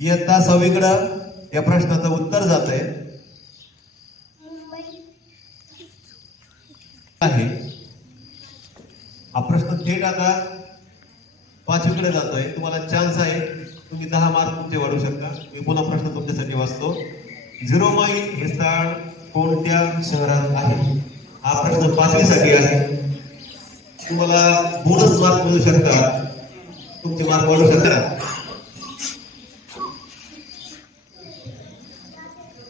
इयत्ता सहावीकडं या प्रश्नाचं उत्तर जात आहे. आहे हा प्रश्न थेट आता पाचवीकडे जातोय. तुम्हाला चान्स आहे. तुम्ही दहा मार्क तुमचे वाढू शकता. मी पुन्हा प्रश्न तुमच्यासाठी वाचतो. झिरो माईल हे स्थळ कोणत्या शहरात आहे? हा प्रश्न पाचवीसाठी आहे. तुम्हाला बोनस मार्क मिळू शकतात. तुमचे मार्क वाढू शकतात.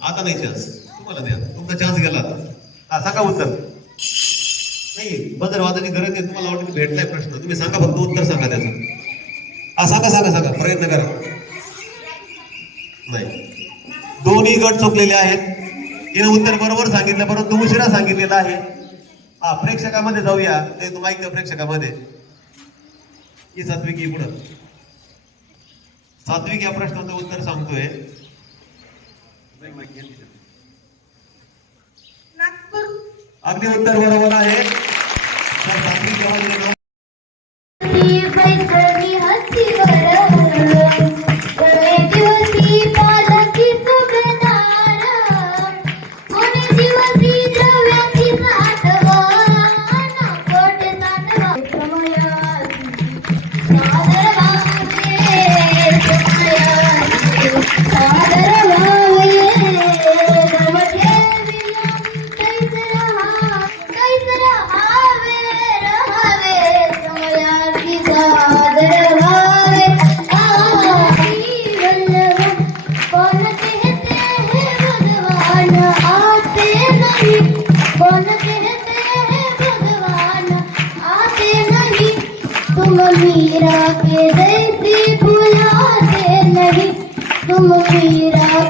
आता नाही चान्स तुम्हाला द्या. तुमचा चान्स गेला आता. हा सांगा उत्तर. नाही बदल वादाची गरज आहे तुम्हाला वाटतं भेटलाय प्रश्न. तुम्ही सांगा फक्त उत्तर सांगा त्याचं. हा सांगा सांगा सांगा. प्रयत्न करा. नाही. दोन्ही गट चुकलेले आहेत. हिने उत्तर बरोबर सांगितलं परंतु उशिरा सांगितलेलं आहे. हा प्रेक्षकामध्ये जाऊया. ते तुम्ही ऐकतं प्रेक्षकामध्ये. ही सात्विक ही पुढं. सात्विक या प्रश्नाचं उत्तर सांगतोय. अगदी उत्तर बरोबर आहे. मीरा के जैसी भुलाते नहीं तुम मीरा के जैसी भुलाते नहीं